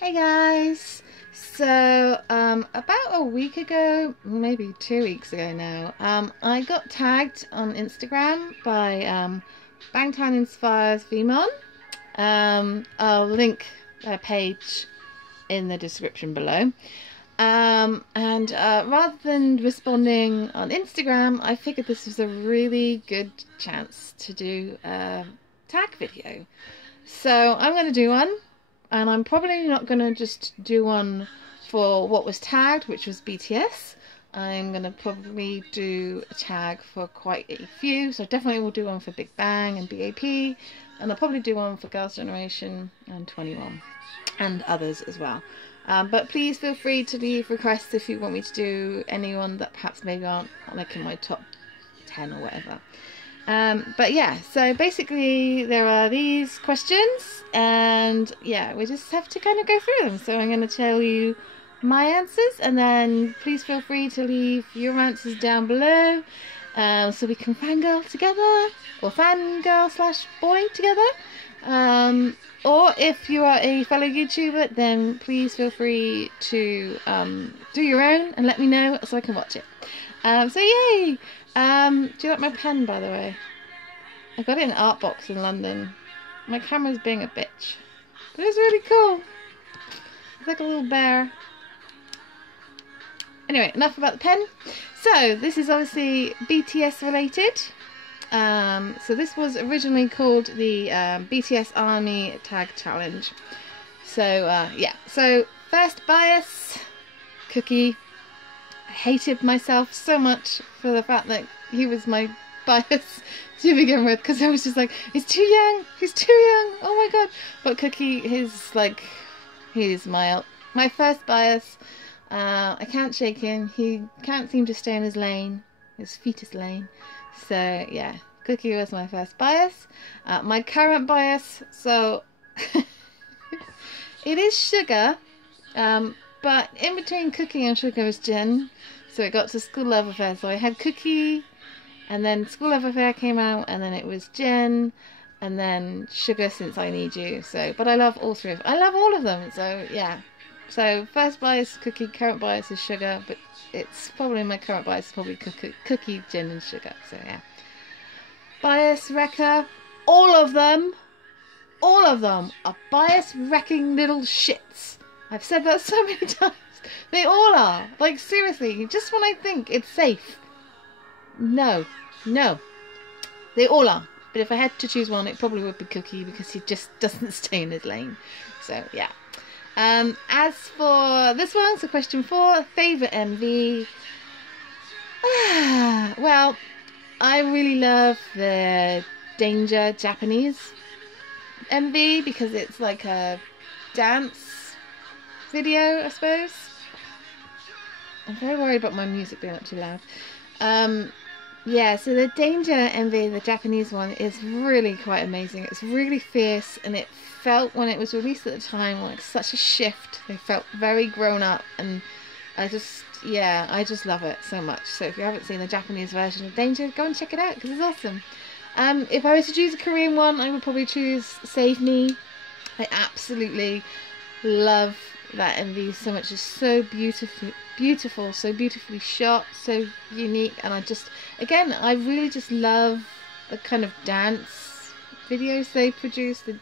Hey guys! So, about a week ago, maybe 2 weeks ago now, I got tagged on Instagram by bangtaninsfiresvmon. I'll link their page in the description below. Rather than responding on Instagram, I figured this was a really good chance to do a tag video. So I'm going to do one. And I'm probably not going to just do one for what was tagged, which was BTS. I'm going to probably do a tag for quite a few. So I definitely will do one for Big Bang and BAP. And I'll probably do one for Girls' Generation and 21. And others as well. But please feel free to leave requests if you want me to do anyone that perhaps maybe aren't like in my top 10 or whatever. But yeah, so basically there are these questions and yeah, we just have to kind of go through them. So I'm going to tell you my answers and then please feel free to leave your answers down below so we can fangirl together or fangirl/boy together. Or if you are a fellow YouTuber, then please feel free to do your own and let me know so I can watch it. So yay! Do you like my pen, by the way? I got it in an art box in London. My camera's being a bitch. But it's really cool. It's like a little bear. Anyway, enough about the pen. So, this is obviously BTS related. So this was originally called the Bts Ar.M.Y Tag Challenge. So, yeah. So, first bias, Cookie. I hated myself so much for the fact that he was my bias to begin with, because I was just like, he's too young, oh my god. But Cookie is like, he's my first bias. I can't shake him, he can't seem to stay in his lane, his fetus lane. So yeah, Cookie was my first bias. My current bias, so it is Sugar, but in between Cookie and Sugar was Jin. So it got to School Love Affair. So I had Cookie, and then School Love Affair came out, and then it was Jin, and then Sugar Since I Need You. So, but I love all three of them. I love all of them. So yeah. So first bias Cookie, current bias is Sugar, but it's probably my current bias is probably Cookie, Jin, and Sugar. So yeah. Bias wrecker, all of them are bias wrecking little shits. I've said that so many times. They all are. Like, seriously, just when I think it's safe. No. They all are. But if I had to choose one, it probably would be Cookie, because he just doesn't stay in his lane. So, yeah. As for this one, so question 4, favourite MV. Well, I really love the Danger Japanese MV, because it's like a dance video, I suppose. I'm very worried about my music being up too loud. Yeah, so the Danger MV, the Japanese one, is really quite amazing. It's really fierce, and it felt, when it was released at the time, like such a shift. They felt very grown up, and I just love it so much. So if you haven't seen the Japanese version of Danger, go and check it out, because it's awesome. If I was to choose a Korean one, I would probably choose Save Me. I absolutely love that MV so much. It's so beautiful, so beautifully shot, so unique, and I really just love the kind of dance videos they produce. The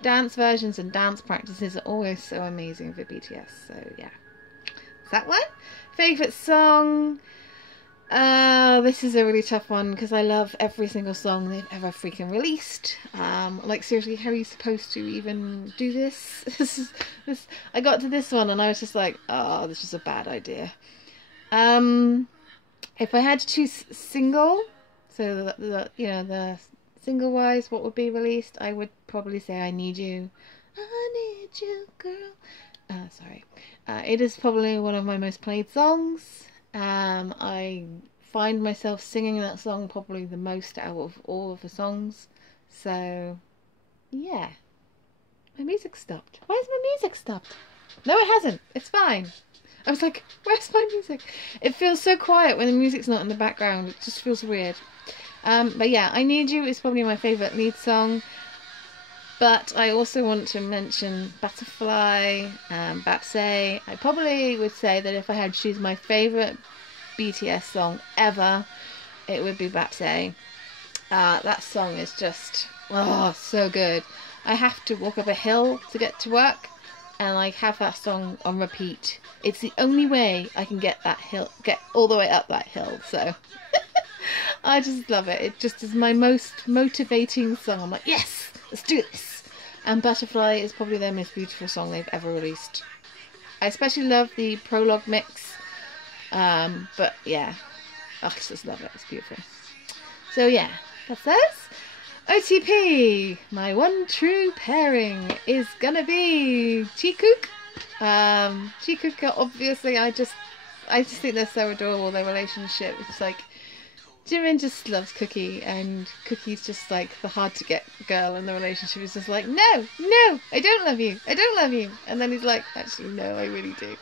dance versions and dance practices are always so amazing for BTS. So yeah, is that one? Favourite song? This is a really tough one, because I love every single song they've ever freaking released. Like, seriously, how are you supposed to even do this? I got to this one and I was just like, oh, this was a bad idea. If I had to choose single, so the single wise, what would be released, I would probably say I Need You. I need you, girl. Sorry. It is probably one of my most played songs. I find myself singing that song probably the most out of all of the songs. So, yeah. My music stopped. Why has my music stopped? No, it hasn't. It's fine. I was like, where's my music? It feels so quiet when the music's not in the background. It just feels weird. But yeah, I Need You is probably my favourite lead song. But I also want to mention Butterfly and Bts Ar.M.Y. I probably would say that if I had to choose my favourite BTS song ever, it would be Bts Ar.M.Y. That song is just, oh, so good. I have to walk up a hill to get to work, and I have that song on repeat. It's the only way I can get all the way up that hill, so I just love it. It just is my most motivating song. I'm like, yes, let's do this. And Butterfly is probably their most beautiful song they've ever released. I especially love the prologue mix, but yeah, I just love it. It's beautiful. So yeah, that's us. OTP, my one true pairing is gonna be Jikook. Jikook, obviously, I just think they're so adorable. Their relationship, it's like Jimin just loves Cookie, and Cookie's just like the hard to get girl in the relationship. Is just like, no, I don't love you, and then he's like, actually, no, I really do.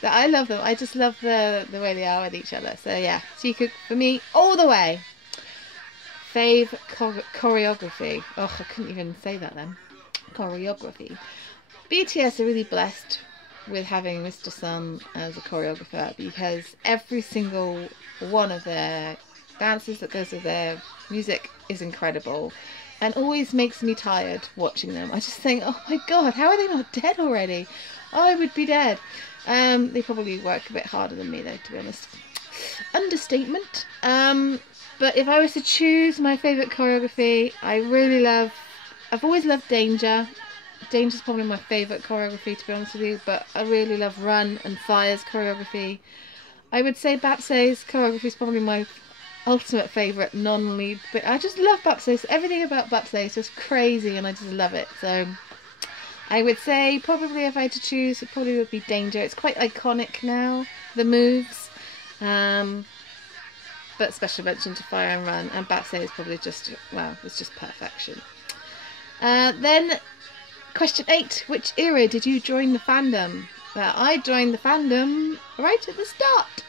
So I love them. I just love the way they are with each other. So yeah, Jikook for me all the way. Fave choreography. Oh, I couldn't even say that then. Choreography. BTS are really blessed with having Mr. Sun as a choreographer, because every single one of their dances that goes with their music is incredible and always makes me tired watching them. I just think, oh my god, how are they not dead already? I would be dead. They probably work a bit harder than me though, to be honest. Understatement. But if I was to choose my favourite choreography, I've always loved Danger. Danger's probably my favourite choreography, to be honest with you, but I really love Run and Fire's choreography. I would say Bts Ar.M.Y's choreography is probably my ultimate favourite non-lead, but I just love Bts Ar.M.Y. Everything about Bts Ar.M.Y is just crazy and I just love it. So I would say probably if I had to choose, it probably would be Danger. It's quite iconic now, the moves. But special mention to Fire and Run, and Bts Ar.M.Y is probably just, well, it's just perfection. Then question 8, which era did you join the fandom? Well, I joined the fandom right at the start,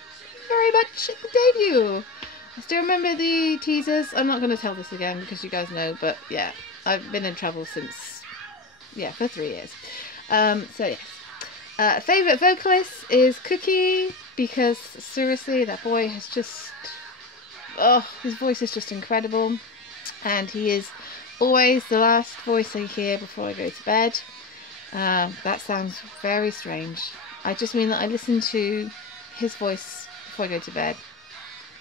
very much at the debut. I still remember the teasers. I'm not going to tell this again because you guys know, but yeah, I've been in trouble since, yeah, for 3 years. So yes. Favourite vocalist is Cookie, because seriously, that boy has just, oh, his voice is just incredible, and he is always the last voice I hear before I go to bed. That sounds very strange. I just mean that I listen to his voice before I go to bed.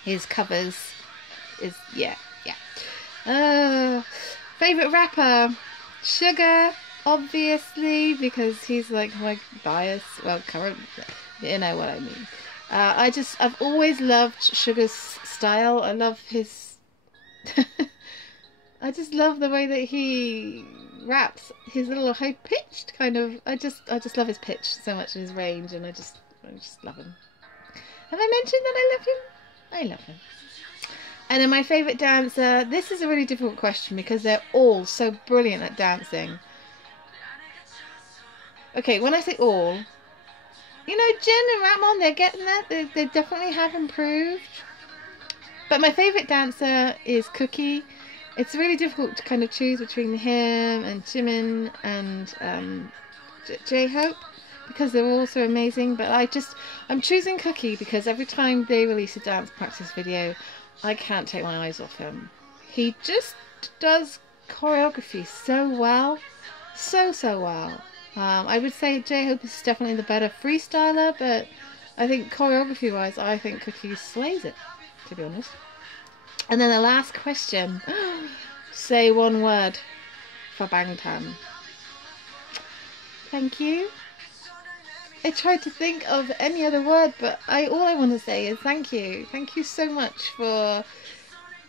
His covers is, yeah. Favourite rapper? Sugar, obviously, because he's like my bias. Well, current, you know what I mean. I've always loved Sugar's style. I love his I just love the way that he raps, his little high pitched kind of, I just love his pitch so much and his range, and I just love him. Have I mentioned that I love him? I love him. And then my favourite dancer, this is a really difficult question because they're all so brilliant at dancing. Okay, when I say all, you know, Jin and R.M.Y, they're getting there. They definitely have improved. But my favourite dancer is Cookie. It's really difficult to kind of choose between him and Jimin and J-Hope, because they're all so amazing. But I'm choosing Cookie because every time they release a dance practice video, I can't take my eyes off him. He just does choreography so well. So well. I would say J-Hope is definitely the better freestyler, but I think choreography wise, I think Cookie slays it, to be honest. And then the last question, say one word for Bangtan. Thank you. I tried to think of any other word, but all I want to say is thank you. Thank you so much for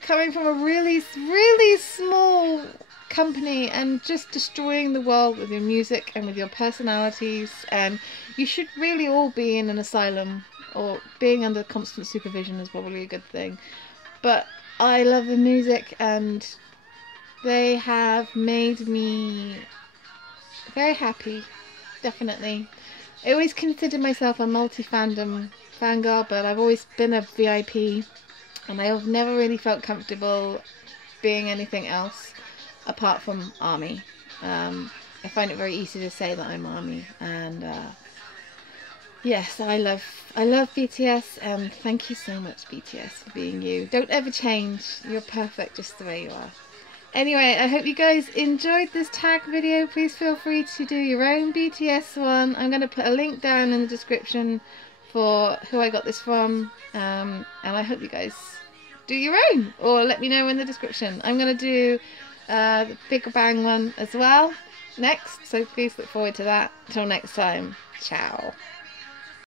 coming from a really, really small company and just destroying the world with your music and with your personalities. And you should really all be in an asylum, or being under constant supervision is probably a good thing. But I love the music, and they have made me very happy, definitely. I always considered myself a multi-fandom fangirl, but I've always been a VIP, and I've never really felt comfortable being anything else. apart from ARMY. I find it very easy to say that I'm ARMY, and yes, I love BTS, and thank you so much, BTS, for being you. Don't ever change. You're perfect just the way you are. Anyway, I hope you guys enjoyed this tag video. Please feel free to do your own BTS one. I'm going to put a link down in the description for who I got this from, and I hope you guys do your own, or let me know in the description. I'm going to do the Big Bang one as well next, so please look forward to that. Till next time, ciao.